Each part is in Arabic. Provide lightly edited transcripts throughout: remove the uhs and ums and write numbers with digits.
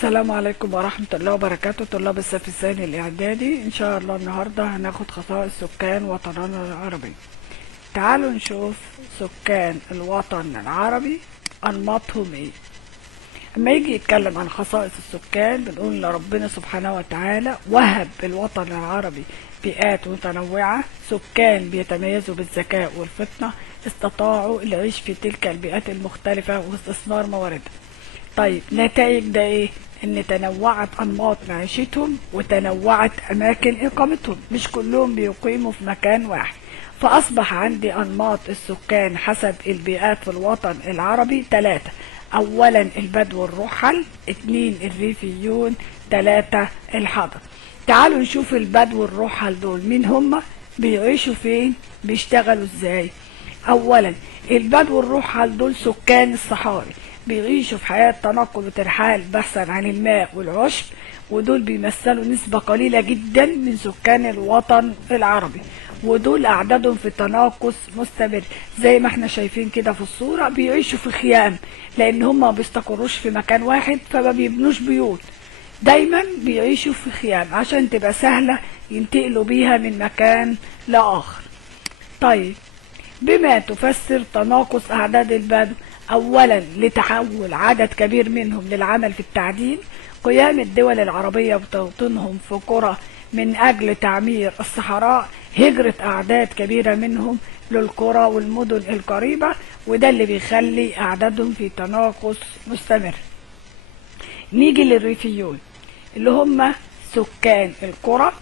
السلام عليكم ورحمة الله وبركاته. طلاب الصف الثاني الإعدادي، إن شاء الله النهاردة هناخد خصائص سكان وطننا العربي. تعالوا نشوف سكان الوطن العربي أنماطهم إيه. أما يجي يتكلم عن خصائص السكان بنقول إن ربنا سبحانه وتعالى وهب الوطن العربي بيئات متنوعة، سكان بيتميزوا بالذكاء والفطنة، استطاعوا العيش في تلك البيئات المختلفة واستثمار مواردها. طيب نتائج ده ايه؟ ان تنوعت انماط معيشتهم وتنوعت اماكن اقامتهم، مش كلهم بيقيموا في مكان واحد. فاصبح عندي انماط السكان حسب البيئات في الوطن العربي 3: اولا البدو الرحل، 2 الريفيون، 3 الحضر. تعالوا نشوف البدو الرحل دول مين هم، بيعيشوا فين، بيشتغلوا ازاي. اولا البدو الرحل دول سكان الصحاري، بيعيشوا في حياة تنقل وترحال بحثا عن الماء والعشب، ودول بيمثلوا نسبة قليلة جدا من سكان الوطن العربي، ودول أعدادهم في تناقص مستمر زي ما احنا شايفين كده في الصورة. بيعيشوا في خيام لأن هم ما بيستقروش في مكان واحد، فما بيبنوش بيوت، دايما بيعيشوا في خيام عشان تبقى سهلة ينتقلوا بيها من مكان لآخر. طيب بما تفسر تناقص أعداد البدو؟ أولا لتحول عدد كبير منهم للعمل في التعدين، قيام الدول العربية بتوطينهم في قرى من أجل تعمير الصحراء، هجرة أعداد كبيرة منهم للقرى والمدن القريبة، وده اللي بيخلي أعدادهم في تناقص مستمر. نيجي للريفيون اللي هم سكان القرى،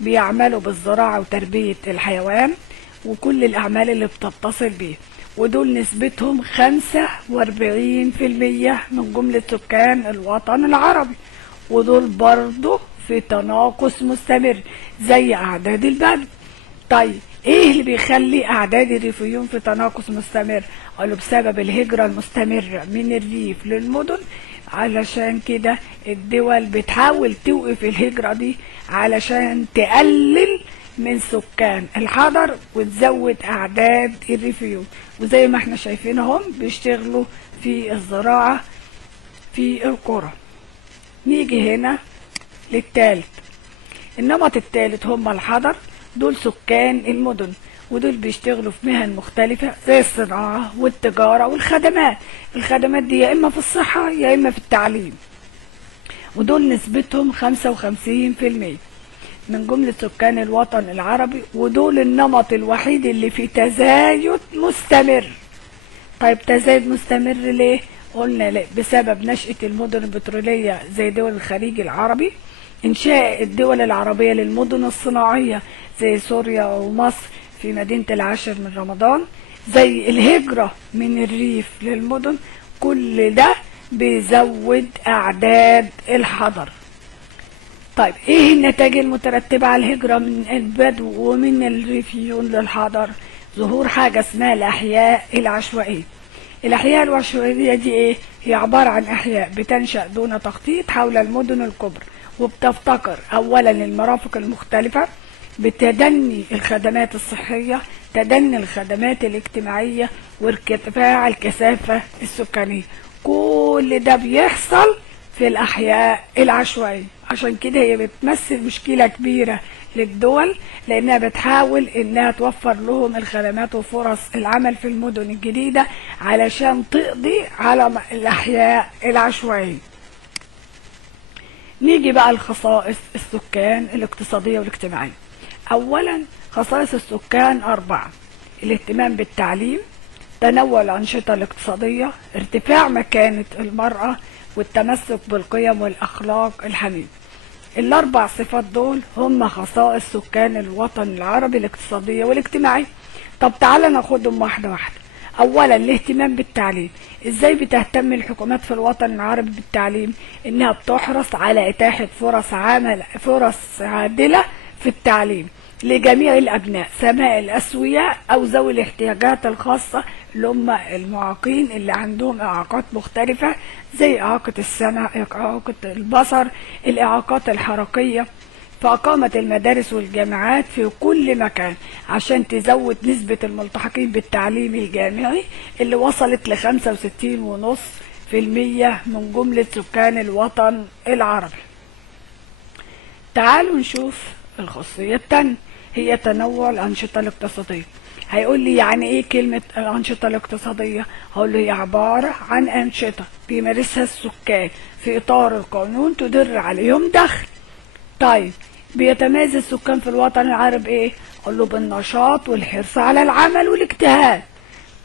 بيعملوا بالزراعة وتربية الحيوان وكل الأعمال اللي بتتصل بيه، ودول نسبتهم 45% من جملة سكان الوطن العربي، ودول برضه في تناقص مستمر زي أعداد البدو. طيب ايه اللي بيخلي أعداد الريفيون في تناقص مستمر؟ قالوا بسبب الهجرة المستمرة من الريف للمدن. علشان كده الدول بتحاول توقف الهجرة دي علشان تقلل من سكان الحضر وتزود أعداد الريفيون، وزي ما احنا شايفين هم بيشتغلوا في الزراعة في القرى. نيجي هنا للثالث، النمط الثالث هم الحضر، دول سكان المدن، ودول بيشتغلوا في مهن مختلفة زي الصناعة والتجارة والخدمات. الخدمات دي يا إما في الصحة يا إما في التعليم، ودول نسبتهم 55% من جملة سكان الوطن العربي، ودول النمط الوحيد اللي في تزايد مستمر. طيب تزايد مستمر ليه؟ قلنا ليه؟ بسبب نشأة المدن البترولية زي دول الخليج العربي، إنشاء الدول العربية للمدن الصناعية زي سوريا ومصر في مدينة العاشر من رمضان، زي الهجرة من الريف للمدن. كل ده بيزود أعداد الحضر. طيب ايه النتائج المترتبة على الهجرة من البدو ومن الريفيون للحضر؟ ظهور حاجة اسمها الأحياء العشوائية. الأحياء العشوائية دي ايه؟ هي عبارة عن أحياء بتنشأ دون تخطيط حول المدن الكبرى، وبتفتقر أولا للمرافق المختلفة بتدني الخدمات الصحية، تدني الخدمات الاجتماعية، وارتفاع الكثافة السكانية. كل ده بيحصل في الأحياء العشوائية. عشان كده هي بتمثل مشكلة كبيرة للدول، لأنها بتحاول إنها توفر لهم الخدمات وفرص العمل في المدن الجديدة علشان تقضي على الأحياء العشوائية. نيجي بقى لخصائص السكان الاقتصادية والاجتماعية. أولا خصائص السكان 4: الاهتمام بالتعليم، تنوع الأنشطة الاقتصادية، ارتفاع مكانة المرأة، والتمسك بالقيم والأخلاق الحميدة. الأربع صفات دول هم خصائص سكان الوطن العربي الاقتصادية والاجتماعية. طب تعالى ناخدهم واحدة واحدة. أولا الاهتمام بالتعليم. إزاي بتهتم الحكومات في الوطن العربي بالتعليم؟ إنها بتحرص على إتاحة فرص عادلة في التعليم لجميع الأبناء سواء الأسوياء أو ذوي الاحتياجات الخاصة اللي هم المعاقين اللي عندهم إعاقات مختلفة زي إعاقة السمع، إعاقة البصر، الإعاقات الحركية. فأقامت المدارس والجامعات في كل مكان عشان تزود نسبة الملتحقين بالتعليم الجامعي اللي وصلت ل65.5% من جملة سكان الوطن العربي. تعالوا نشوف الخاصية التانية، هي تنوع الأنشطة الاقتصادية. هيقول لي يعني ايه كلمة الأنشطة الاقتصادية؟ هقول له هي عبارة عن أنشطة بيمارسها السكان في إطار القانون تدر عليهم دخل. طيب بيتميز السكان في الوطن العربي ايه؟ اقول له بالنشاط والحرص على العمل والاجتهاد.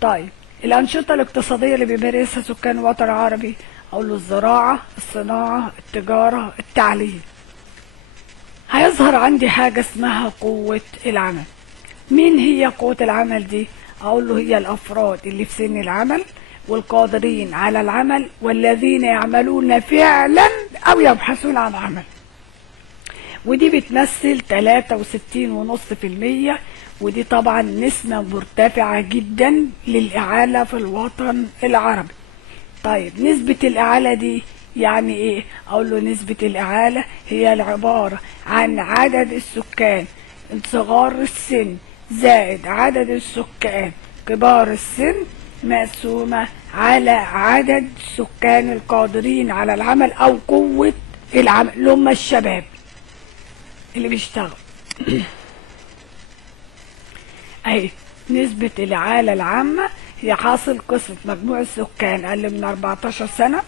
طيب الأنشطة الاقتصادية اللي بيمارسها سكان الوطن العربي، اقول له الزراعة، الصناعة، التجارة، التعليم. هيظهر عندي حاجة اسمها قوة العمل. مين هي قوة العمل دي؟ اقول له هي الافراد اللي في سن العمل والقادرين على العمل والذين يعملون فعلا او يبحثون عن عمل، ودي بتمثل 63.5%، ودي طبعا نسبة مرتفعة جدا للإعالة في الوطن العربي. طيب نسبة الإعالة دي يعني ايه؟ اقول له نسبة الإعالة هي العبارة عن عدد السكان صغار السن زائد عدد السكان كبار السن مقسومة على عدد السكان القادرين على العمل او قوة العمل اللي هم الشباب اللي بيشتغل. اهي نسبة الإعالة العامة هي حاصل قسمة مجموع السكان أقل من 14 سنة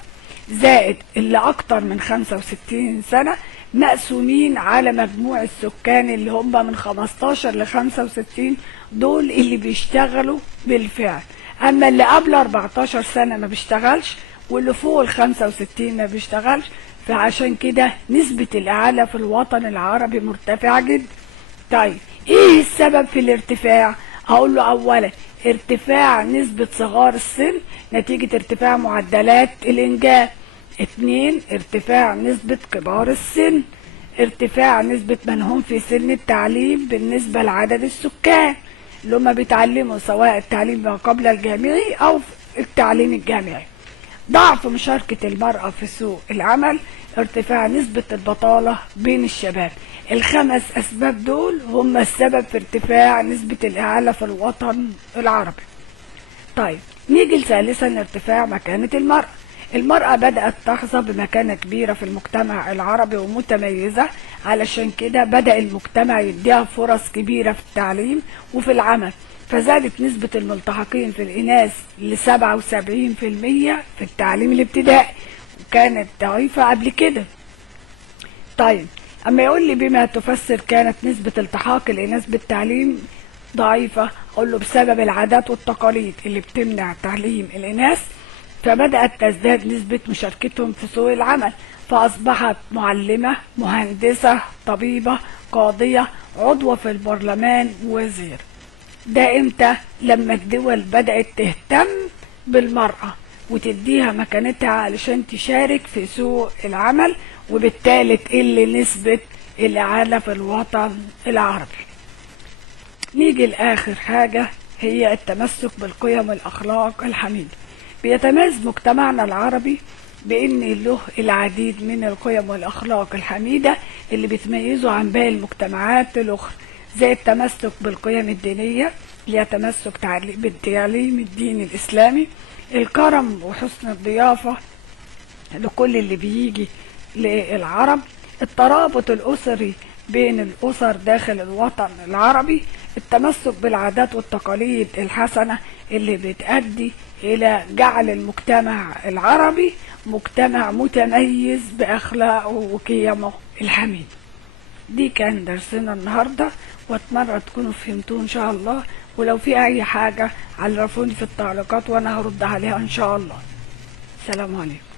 زائد اللي أكتر من 65 سنة مقسومين على مجموع السكان اللي هم من 15 ل 65، دول اللي بيشتغلوا بالفعل. أما اللي قبل 14 سنة ما بيشتغلش، واللي فوق ال 65 ما بيشتغلش. فعشان كده نسبة الإعالة في الوطن العربي مرتفعة جدا. طيب ايه السبب في الارتفاع؟ هقول له اولا ارتفاع نسبة صغار السن نتيجة ارتفاع معدلات الانجاب. 2 ارتفاع نسبة كبار السن، ارتفاع نسبة من هم في سن التعليم بالنسبة لعدد السكان اللي هم بيتعلموا سواء التعليم ما قبل الجامعي او التعليم الجامعي. ضعف مشاركة المرأة في سوق العمل، ارتفاع نسبة البطالة بين الشباب. ال5 أسباب دول هم السبب في ارتفاع نسبة الإعالة في الوطن العربي. طيب نيجي ثالثا ارتفاع مكانة المرأة. المرأة بدأت تحظى بمكانة كبيرة في المجتمع العربي ومتميزة، علشان كده بدأ المجتمع يديها فرص كبيرة في التعليم وفي العمل، فزادت نسبة الملتحقين في الإناث ل 77% في التعليم الابتدائي، وكانت ضعيفة قبل كده. طيب أما يقول لي بما تفسر كانت نسبة التحاق الإناث بالتعليم ضعيفة، أقول له بسبب العادات والتقاليد اللي بتمنع تعليم الإناث، فبدأت تزداد نسبة مشاركتهم في سوق العمل، فأصبحت معلمة، مهندسة، طبيبة، قاضية، عضوة في البرلمان، وزير. ده امتى؟ لما الدول بدأت تهتم بالمرأة وتديها مكانتها علشان تشارك في سوق العمل، وبالتالي تقل نسبة الإعالة في الوطن العربي. نيجي لآخر حاجة، هي التمسك بالقيم والأخلاق الحميدة. بيتميز مجتمعنا العربي بأن له العديد من القيم والأخلاق الحميدة اللي بتميزه عن باقي المجتمعات الأخرى، زي التمسك بالقيم الدينية اللي هي التمسك بالتعليم الدين الإسلامي، الكرم وحسن الضيافة لكل اللي بيجي للعرب، الترابط الأسري بين الأسر داخل الوطن العربي، التمسك بالعادات والتقاليد الحسنة اللي بتؤدي إلى جعل المجتمع العربي مجتمع متميز بأخلاقه وقيمه الحميد. دي كان درسنا النهاردة، واتمنى تكونوا فهمتوه إن شاء الله، ولو في أي حاجة عرفوني في التعليقات وأنا هرد عليها إن شاء الله. السلام عليكم.